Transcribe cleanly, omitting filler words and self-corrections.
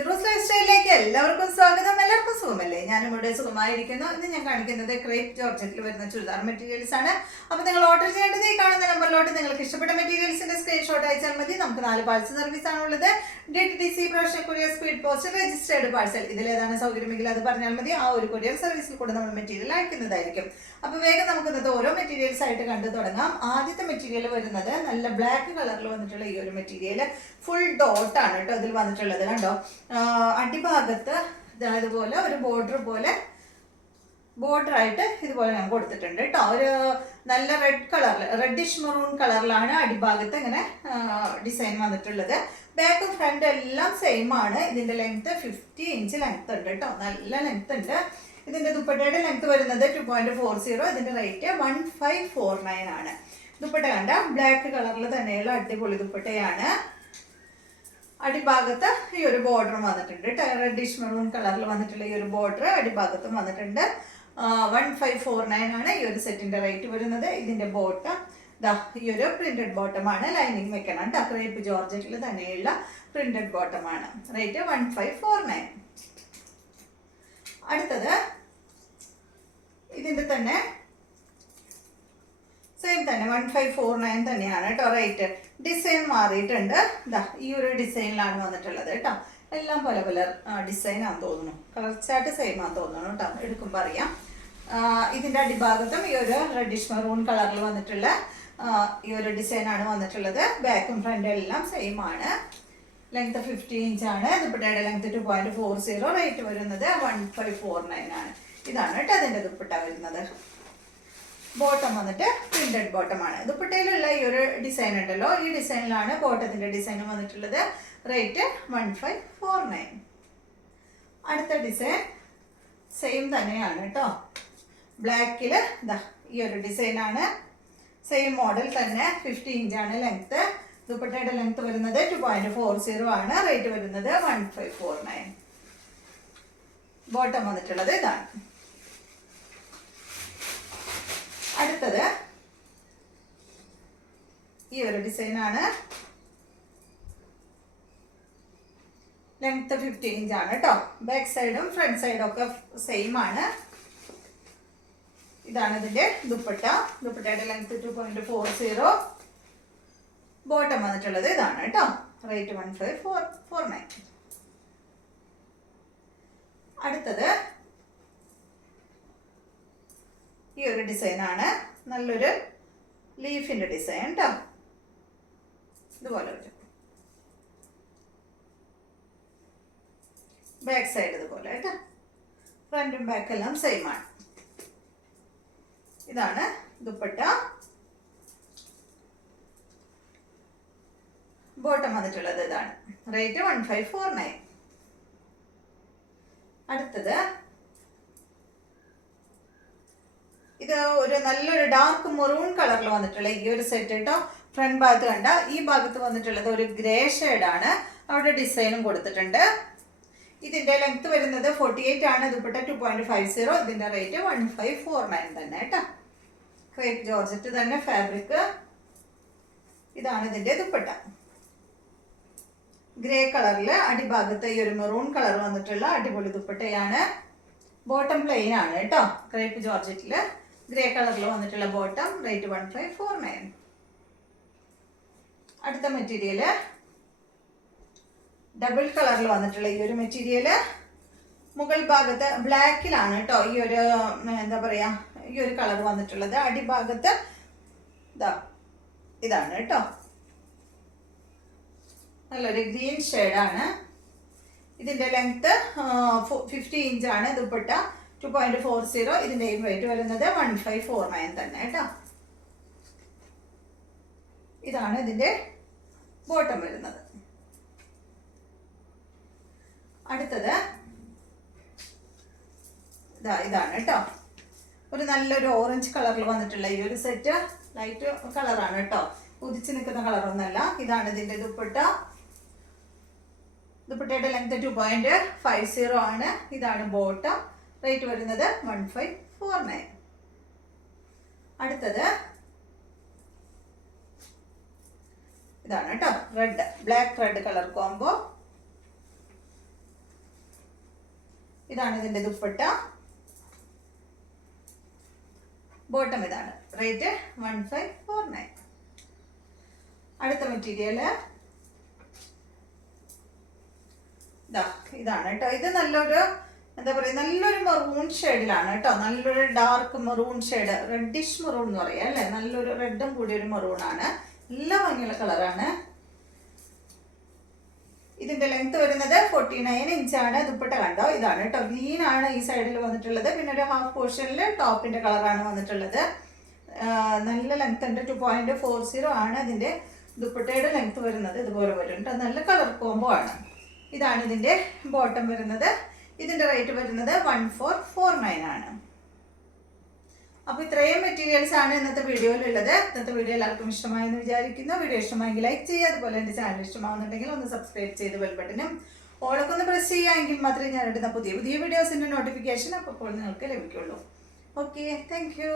Firoz life സ്റ്റൈലിലേക്ക് എല്ലാവർക്കും സ്വാഗതം. എല്ലാവർക്കും സുഖമല്ലേ? ഞാനും ഇവിടെ സുഖമായിരിക്കുന്നു. ഇന്ന് ഞാൻ കാണിക്കുന്നത് ക്രേപ്പ് ജോർജറ്റിൽ വരുന്ന ചുരിദാർ മെറ്റീരിയൽസ് ആണ്. അപ്പോൾ നിങ്ങൾ ഓർഡർ ചെയ്യേണ്ടത് ഈ കാണുന്ന നമ്പറിലോട്ട് നിങ്ങൾക്ക് ഇഷ്ടപ്പെട്ട മെറ്റീരിയൽസിന്റെ സ്ക്രീൻഷോട്ട് അയച്ചാൽ മതി. നമുക്ക് 4 പാഴ്സൽ സർവീസ് ആണുള്ളത്. DTDC, professional courier, speed post, registered parcel. ഇതിലേതാണ് സൗകര്യമെങ്കിൽ അത് പറഞ്ഞാൽ മതി. ആ ഒരു കൊറിയർ സർവീസിൽ കൂടെ നമ്മൾ മെറ്റീരിയൽ അയക്കുന്നതായിരിക്കും. അപ്പോൾ വേഗം നമുക്ക് ഇന്നത്തെ ഓരോ മെറ്റീരിയൽസ് ആയിട്ട് കണ്ടു തുടങ്ങാം. ആദ്യത്തെ മെറ്റീരിയൽ വരുന്നത് നല്ല ബ്ലാക്ക് കളറിൽ വന്നിട്ടുള്ള ഈ ഒരു മെറ്റീരിയൽ ഫുൾ ഡോട്ട് ആണ് കേട്ടോ ഇതിൽ വന്നിട്ടുള്ളത്. കണ്ടോ, അടിഭാഗത്ത് ഇതുപോലെ ഒരു ബോർഡർ ആയിട്ട് ഇതുപോലെ ഞാൻ കൊടുത്തിട്ടുണ്ട് കേട്ടോ. ഒരു നല്ല റെഡിഷ് മെറൂൺ കളറിലാണ് അടിഭാഗത്ത് ഇങ്ങനെ ഡിസൈൻ വന്നിട്ടുള്ളത്. ബാക്കും ഫ്രണ്ട് എല്ലാം സെയിം ആണ്. ഇതിന്റെ ലെങ്ത് 50 ഇഞ്ച് ലെങ്ത് ഉണ്ട് കേട്ടോ, നല്ല ലെങ്ത് ഉണ്ട്. ഇതിന്റെ ദുപ്പട്ടയുടെ ലെങ്ത് വരുന്നത് 2.40. ഇതിന്റെ റേറ്റ് 1549 ആണ്. ദുപ്പട്ട കണ്ട ബ്ലാക്ക് കളറിൽ തന്നെയുള്ള അടിപൊളി ദുപ്പട്ടയാണ്. അടിഭാഗത്ത് ഈ ഒരു ബോർഡർ വന്നിട്ടുണ്ട്. റെഡിഷ് മെറൂൺ കളറിൽ വന്നിട്ടുള്ള ഈ ഒരു ബോർഡർ അടിഭാഗത്തും വന്നിട്ടുണ്ട്. 1549 ആണ് ഈ ഒരു സെറ്റിന്റെ റേറ്റ് വരുന്നത്. ഇതിന്റെ ബോട്ടം ഈ ഒരു പ്രിന്റഡ് ബോട്ടമാണ്. ലൈനിങ് വെക്കണം കേട്ടോ. ക്രേപ്പ് ജോർജറ്റിൽ തന്നെയുള്ള പ്രിന്റഡ് ബോട്ടമാണ്. റേറ്റ് 1549. അടുത്തത് ഇതിന്റെ തന്നെ സെയിം തന്നെ 1549 തന്നെയാണ് കേട്ടോ റേറ്റ്. ഡിസൈൻ മാറിയിട്ടുണ്ട്. ഈ ഒരു ഡിസൈനിലാണ് വന്നിട്ടുള്ളത് കേട്ടോ. എല്ലാം പല പല ഡിസൈനാന്ന് തോന്നുന്നു. കളർ ചാർട്ട് സെയിം ആണെന്ന് തോന്നുന്നു കേട്ടോ, എടുക്കുമ്പോൾ അറിയാം. ഇതിന്റെ അടിഭാഗത്തും ഈ ഒരു റെഡിഷ് മെറൂൺ കളറിൽ വന്നിട്ടുള്ള ഈ ഒരു ഡിസൈനാണ് വന്നിട്ടുള്ളത്. ബാക്കും ഫ്രണ്ടും എല്ലാം സെയിം ആണ്. ലെങ്ത് 50 ഇഞ്ചാണ്. ദുപ്പട്ടയുടെ ലെങ്ത് 2.40. റേറ്റ് വരുന്നത് 1549 ആണ്. ഇതാണ് കേട്ടോ അതിന്റെ ദുപ്പട്ട വരുന്നത്. ബോട്ടം വന്നിട്ട് പ്രിന്റഡ് ബോട്ടമാണ്. ദുപ്പട്ടയിലുള്ള ഈ ഒരു ഡിസൈൻ ഉണ്ടല്ലോ, ഈ ഡിസൈനിലാണ് ബോട്ടത്തിന്റെ ഡിസൈൻ വന്നിട്ടുള്ളത്. റേറ്റ് 1549. അടുത്ത ഡിസൈൻ സെയിം തന്നെയാണ് കേട്ടോ. ബ്ലാക്കിൽ ഈ ഒരു ഡിസൈനാണ്. സെയിം മോഡൽ തന്നെ. 50 ഇഞ്ചാണ് ലെങ്ത്. ദുപ്പട്ടയുടെ ലെങ്ത് വരുന്നത് 2.40 ആണ്. റേറ്റ് വരുന്നത് 1549. ബോട്ടം വന്നിട്ടുള്ളത് ഇതാണ്. അടുത്തത് ഈ ഒരു ഡിസൈനാണ്. ലെങ്ത് 50 ഇഞ്ചാണ് കേട്ടോ. ബാക്ക് സൈഡും ഫ്രണ്ട് സൈഡും ഒക്കെ സെയിം ആണ്. ഇതാണ് ഇതിന്റെ ദുപ്പട്ട. ദുപ്പട്ടയുടെ ലെങ്ത് 2.40. ബോട്ടം വന്നിട്ടുള്ളത് ഇതാണ് കേട്ടോ. റേറ്റ് 1549. അടുത്തത് ഈ ഒരു ഡിസൈനാണ്. നല്ലൊരു ലീഫിന്റെ ഡിസൈൻ കേട്ടോ. ഇതുപോലെ വരും. ബാക്ക് സൈഡ് ഇതുപോലെ കേട്ടോ. ഫ്രണ്ടും ബാക്ക് എല്ലാം സെയിം ആണ്. ഇതാണ് ദുപ്പട്ട. ബോട്ടം വന്നിട്ടുള്ളത് ഇതാണ്. റേറ്റ് 1549. അടുത്തത് ഇത് ഒരു നല്ലൊരു ഡാർക്ക് മെറൂൺ കളറിൽ വന്നിട്ടുള്ള ഈ ഒരു സെറ്റ് കേട്ടോ. ഫ്രണ്ട് ഭാഗത്ത് കണ്ട ഈ ഭാഗത്ത് വന്നിട്ടുള്ളത് ഒരു ഗ്രേ ഷെയ്ഡാണ്. അവിടെ ഡിസൈനും കൊടുത്തിട്ടുണ്ട്. ഇതിന്റെ ലെങ്ത് വരുന്നത് 48 ആണ്. ദുപ്പട്ട 2.50. ഇതിന്റെ റേറ്റ് 1549 തന്നെ കേട്ടോ. ക്രേപ്പ് ജോർജറ്റ് തന്നെ ഫാബ്രിക്. ഇതാണ് ഇതിന്റെ ദുപ്പട്ട. ഗ്രേ കളറിൽ അടിഭാഗത്ത് ഈ ഒരു മെറൂൺ കളർ വന്നിട്ടുള്ള അടിപൊളി ദുപ്പട്ടയാണ്. ബോട്ടം പ്ലെയിൻ ആണ് കേട്ടോ. ക്രേപ്പ് ജോർജറ്റില് ഗ്രേ കളറിൽ വന്നിട്ടുള്ള ബോട്ടം. റേറ്റ് 1549. അടുത്ത മെറ്റീരിയല് ഡബിൾ കളറിൽ വന്നിട്ടുള്ള ഈ ഒരു മെറ്റീരിയല് മുകൾ ഭാഗത്ത് ബ്ലാക്കിലാണ് കേട്ടോ ഈ ഒരു എന്താ പറയാ ഈ ഒരു കളർ വന്നിട്ടുള്ളത്. അടിഭാഗത്ത് ഇതാണ് കേട്ടോ. നല്ലൊരു ഗ്രീൻ ഷെയ്ഡാണ്. ഇതിന്റെ ലെങ്ത് 50 ഇഞ്ചാണ്. ദുപ്പട്ട 2.40. ഇതിന്റെ റേറ്റ് വരുന്നത് 1549 തന്നെ കേട്ടോ. ഇതാണ് ഇതിന്റെ ബോട്ടം വരുന്നത്. അടുത്തത് ഇതാണ് കേട്ടോ. ഒരു നല്ലൊരു ഓറഞ്ച് കളറിൽ വന്നിട്ടുള്ള ഈ ഒരു സെറ്റ്. ലൈറ്റ് കളറാണ് കേട്ടോ, ഉദിച്ച് നിൽക്കുന്ന കളറൊന്നല്ല. ഇതാണ് ഇതിന്റെ ദുപ്പട്ട. ദുപ്പട്ടയുടെ ലെങ്ത് 2.50 ആണ്. ഇതാണ് ബോട്ടം. റേറ്റ് വരുന്നത് 1549. അടുത്തത് ഇതാണ് കേട്ടോ, red black red colour combo. ഇതാണ് ഇതിന്റെ ദുപ്പട്ട. ബോട്ടം ഇതാണ്. റേറ്റ് 1549. അടുത്ത മെറ്റീരിയല് ഇതാണ് കേട്ടോ. ഇത് നല്ലൊരു എന്താ പറയുക, നല്ലൊരു മെറൂൺ ഷെയ്ഡിലാണ് കേട്ടോ. നല്ലൊരു dark maroon shade, reddish maroon എന്ന് പറയാം അല്ലേ. നല്ലൊരു റെഡും കൂടിയ ഒരു മെറൂൺ ആണ്. നല്ല ഭംഗിയുള്ള കളറാണ്. ഇതിന്റെ ലെങ്ത് വരുന്നത് 49 ഇഞ്ചാണ്. ദുപ്പട്ട കണ്ടോ, ഇതാണ് കേട്ടോ. ഗ്രീൻ ആണ് ഈ സൈഡിൽ വന്നിട്ടുള്ളത്. പിന്നെ ഒരു ഹാഫ് പോർഷനിൽ ടോപ്പിന്റെ കളറാണ് വന്നിട്ടുള്ളത്. നല്ല ലെങ്ത് ഉണ്ട്. 2.40 ആണ് ഇതിന്റെ ദുപ്പട്ടയുടെ ലെങ്ത് വരുന്നത്. ഇതുപോലെ വരും കേട്ടോ. നല്ല കളർ കോംബോ ആണ്. ഇതാണ് ഇതിന്റെ ബോട്ടം വരുന്നത്. ഇതിന്റെ റേറ്റ് വരുന്നത് 1449 ആണ്. അപ്പോൾ ഇത്രയും മെറ്റീരിയൽസ് ആണ് ഇന്നത്തെ വീഡിയോയിലുള്ളത്. ഇന്നത്തെ വീഡിയോ എല്ലാവർക്കും ഇഷ്ടമായെന്ന് വിചാരിക്കുന്നു. വീഡിയോ ഇഷ്ടമായെങ്കിൽ ലൈക്ക് ചെയ്യുക. അതുപോലെ എൻ്റെ ചാനൽ ഇഷ്ടമാവുന്നുണ്ടെങ്കിൽ ഒന്ന് സബ്സ്ക്രൈബ് ചെയ്ത് ബെൽ ബട്ടനും ഓളൊക്കെ ഒന്ന് പ്രസ് ചെയ്യുകയെങ്കിൽ മാത്രമേ ഞാൻ ഇടുന്ന പുതിയ വീഡിയോസിൻ്റെ നോട്ടിഫിക്കേഷൻ അപ്പോൾ നിങ്ങൾക്ക് ലഭിക്കുള്ളൂ. Okay, thank you.